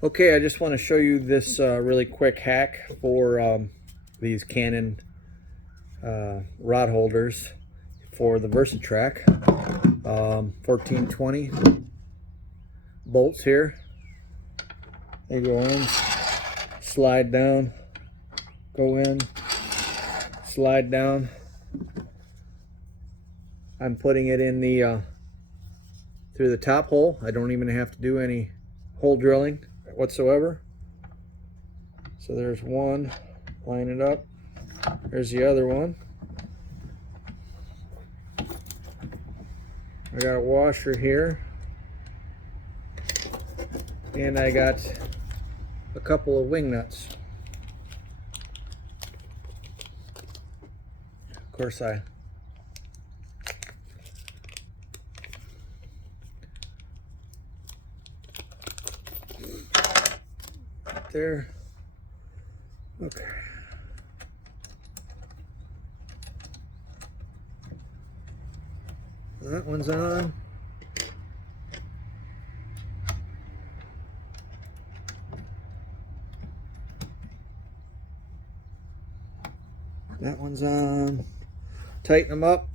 Okay, I just want to show you this really quick hack for these Canon rod holders for the Versatrack 1420 bolts here. They go in, slide down, go in, slide down. I'm putting it in the through the top hole. I don't even have to do any hole drilling whatsoever. So there's one, line it up. There's the other one. I got a washer here, and I got a couple of wing nuts. Of course, there. Okay. That one's on. That one's on. Tighten them up.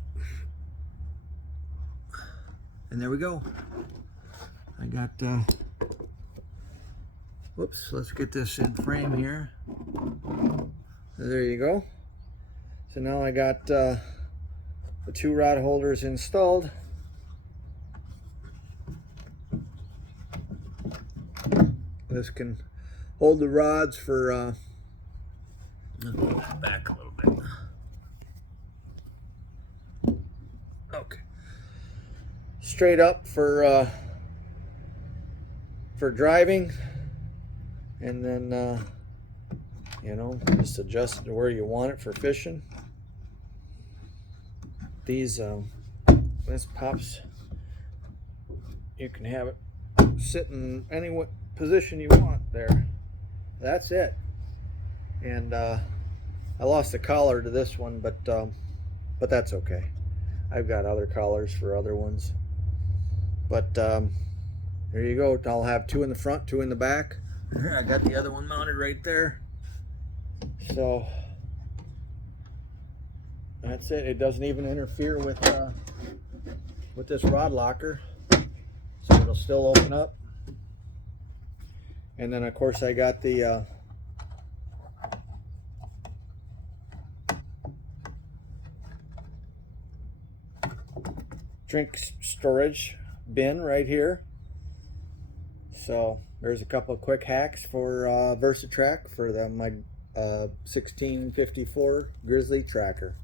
And there we go. I got whoops, let's get this in frame here. There you go. So now I got the two rod holders installed. This can hold the rods for back a little bit. Okay. Straight up for driving, and then you know, just adjust it to where you want it for fishing. These this pops, you can have it sit in any position you want there. That's it. And I lost the collar to this one, but that's okay. I've got other collars for other ones. But there you go. I'll have two in the front, two in the back. I got the other one mounted right there. So that's it. It doesn't even interfere with this rod locker, so it'll still open up. And then of course I got the drink storage bin right here. So there's a couple of quick hacks for Versatrack for my 1654 Grizzly Tracker.